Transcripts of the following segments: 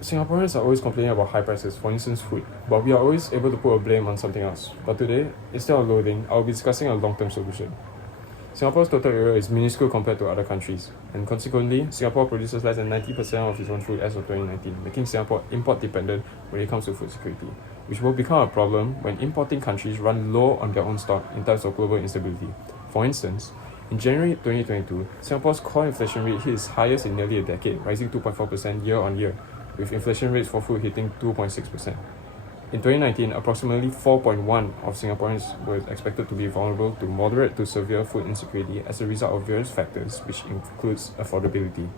Singaporeans are always complaining about high prices, for instance food, but we are always able to put a blame on something else. But today, instead of loading, I'll be discussing a long-term solution. Singapore's total area is minuscule compared to other countries, and consequently, Singapore produces less than 90% of its own food as of 2019, making Singapore import-dependent when it comes to food security, which will become a problem when importing countries run low on their own stock in times of global instability. For instance, in January 2022, Singapore's core inflation rate hit its highest in nearly a decade, rising 2.4% year-on-year, with inflation rates for food hitting 2.6%. In 2019, approximately 4.1% of Singaporeans were expected to be vulnerable to moderate to severe food insecurity as a result of various factors, which includes affordability.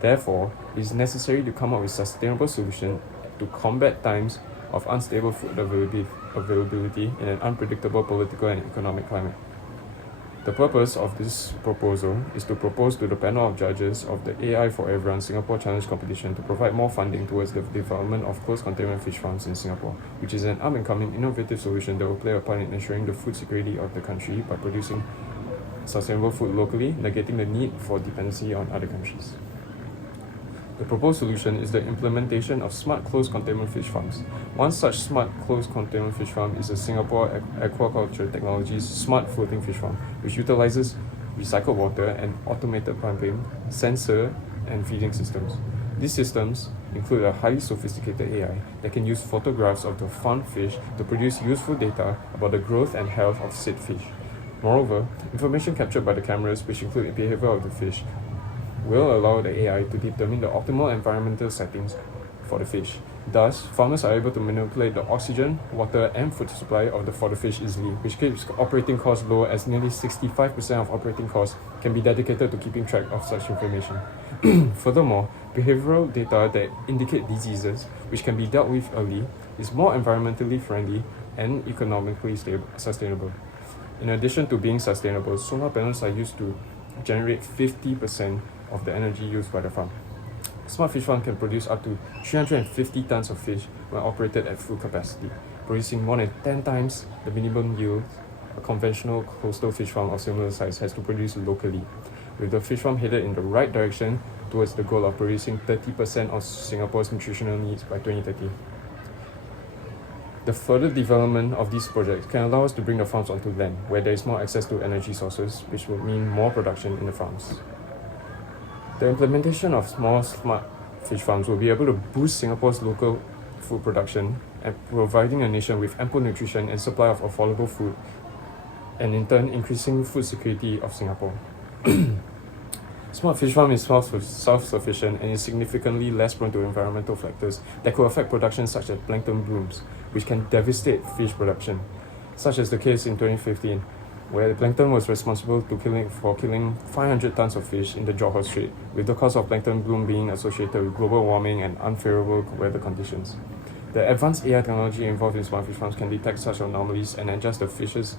Therefore, it is necessary to come up with sustainable solutions to combat times of unstable food availability in an unpredictable political and economic climate. The purpose of this proposal is to propose to the panel of judges of the AI for Everyone Singapore Challenge competition to provide more funding towards the development of closed containment fish farms in Singapore, which is an up-and-coming innovative solution that will play a part in ensuring the food security of the country by producing sustainable food locally, negating the need for dependency on other countries. The proposed solution is the implementation of smart closed containment fish farms. One such smart closed containment fish farm is the Singapore Aquaculture Technologies Smart Floating Fish Farm, which utilizes recycled water and automated pumping, sensor, and feeding systems. These systems include a highly sophisticated AI that can use photographs of the farmed fish to produce useful data about the growth and health of said fish. Moreover, information captured by the cameras, which include the behavior of the fish, will allow the AI to determine the optimal environmental settings for the fish. Thus, farmers are able to manipulate the oxygen, water, and food supply for the fish easily, which keeps operating costs low, as nearly 65% of operating costs can be dedicated to keeping track of such information. Furthermore, behavioral data that indicate diseases, which can be dealt with early, is more environmentally friendly and economically sustainable. In addition to being sustainable, solar panels are used to generate 50% of the energy used by the farm. Smart Fish Farm can produce up to 350 tons of fish when operated at full capacity, producing more than 10 times the minimum yield a conventional coastal fish farm of similar size has to produce locally, with the fish farm headed in the right direction towards the goal of producing 30% of Singapore's nutritional needs by 2030. The further development of these projects can allow us to bring the farms onto land, where there is more access to energy sources, which will mean more production in the farms. The implementation of small smart fish farms will be able to boost Singapore's local food production and providing a nation with ample nutrition and supply of affordable food, and in turn increasing food security of Singapore. Smart Fish Farm is self-sufficient and is significantly less prone to environmental factors that could affect production such as plankton blooms, which can devastate fish production, such as the case in 2015, where the plankton was responsible for killing 500 tons of fish in the Johor Strait, with the cause of plankton bloom being associated with global warming and unfavorable weather conditions. The advanced AI technology involved in smart fish farms can detect such anomalies and adjust the fish's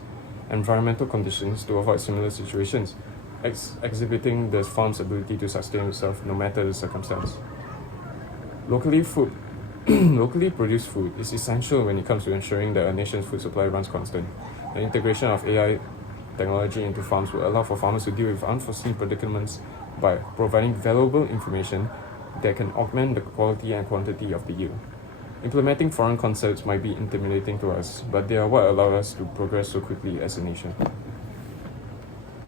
environmental conditions to avoid similar situations, exhibiting the farm's ability to sustain itself no matter the circumstance. Locally produced food is essential when it comes to ensuring that a nation's food supply runs constant. The integration of AI technology into farms will allow for farmers to deal with unforeseen predicaments by providing valuable information that can augment the quality and quantity of the yield. Implementing foreign concepts might be intimidating to us, but they are what allow us to progress so quickly as a nation.